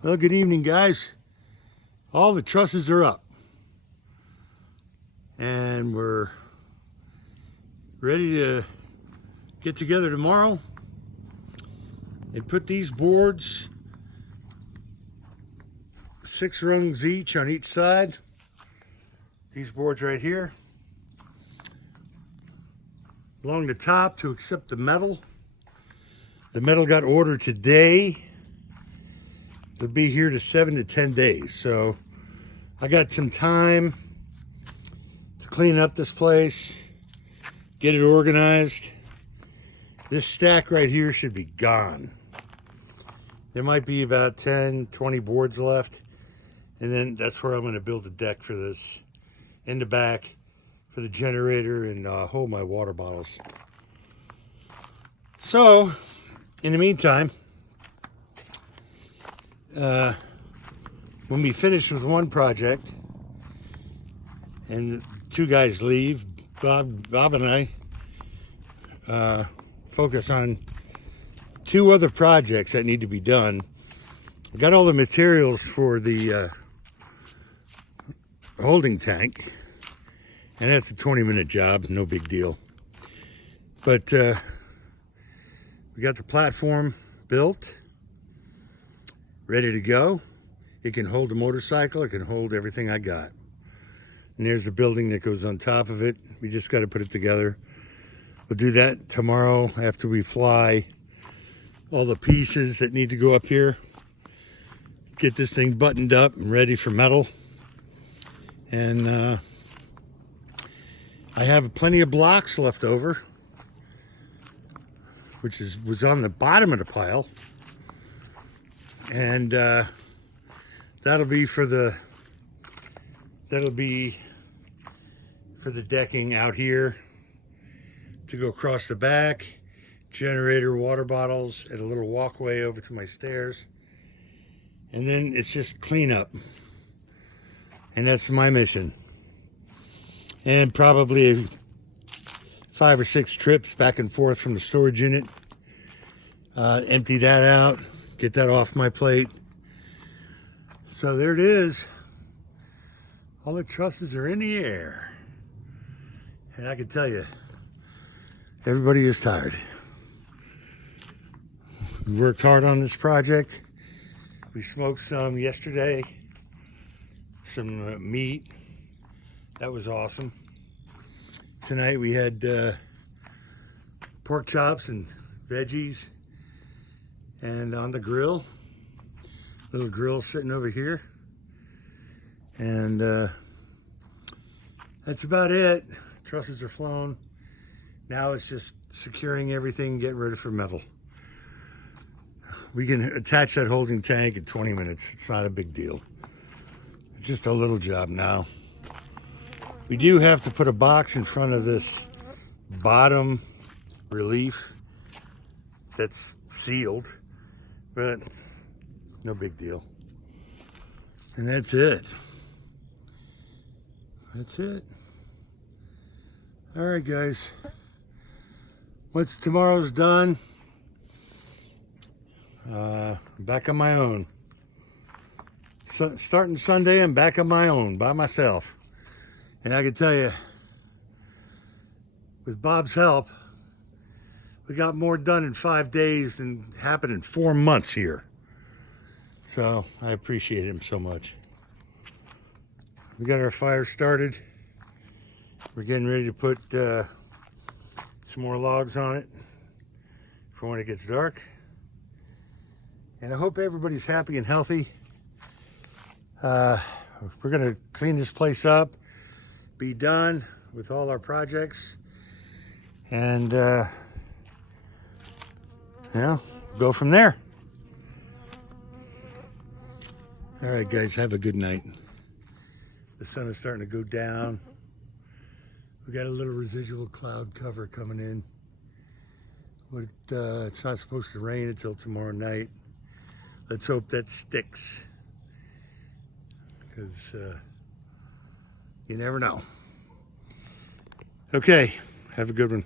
Well, good evening, guys. All the trusses are up and we're ready to get together tomorrow and put these boards, 6 rungs each on each side. These boards right here along the top to accept the metal. The metal got ordered today. They'll be here to 7 to 10 days. So I got some time to clean up this place, get it organized. This stack right here should be gone. There might be about 10, 20 boards left. And then that's where I'm gonna build a deck for this in the back for the generator and hold my water bottles. So, in the meantime, when we finish with one project and the 2 guys leave, Bob and I focus on 2 other projects that need to be done. I got all the materials for the holding tank, and that's a 20-minute job, no big deal. But we got the platform built, ready to go. It can hold a motorcycle, it can hold everything I got. And there's the building that goes on top of it. We just got to put it together. We'll do that tomorrow after we fly all the pieces that need to go up here. Get this thing buttoned up and ready for metal. And I have plenty of blocks left over, which was on the bottom of the pile. And that'll be for the decking out here to go across the back, generator, water bottles, and a little walkway over to my stairs. And then it's just cleanup. And that's my mission. And probably 5 or 6 trips back and forth from the storage unit. Empty that out, get that off my plate. So there it is. All the trusses are in the air. And I can tell you, everybody is tired. We worked hard on this project. We smoked some yesterday, some meat. That was awesome. Tonight we had pork chops and veggies. And on the grill, little grill sitting over here. And that's about it. Trusses are flown. Now it's just securing everything, getting ready for metal. We can attach that holding tank in 20 minutes. It's not a big deal. It's just a little job now. We do have to put a box in front of this bottom relief that's sealed, but no big deal. And that's it. That's it. All right, guys. Once tomorrow's done, I'm back on my own. So, starting Sunday, I'm back on my own, by myself. And I can tell you, with Bob's help, we got more done in 5 days than happened in 4 months here. So I appreciate him so much. We got our fire started. We're getting ready to put some more logs on it for when it gets dark. And I hope everybody's happy and healthy. We're gonna clean this place up, be done with all our projects, and go from there. All right, guys, have a good night. The sun is starting to go down. We got a little residual cloud cover coming in. But it's not supposed to rain until tomorrow night. Let's hope that sticks, because you never know. Okay, have a good one.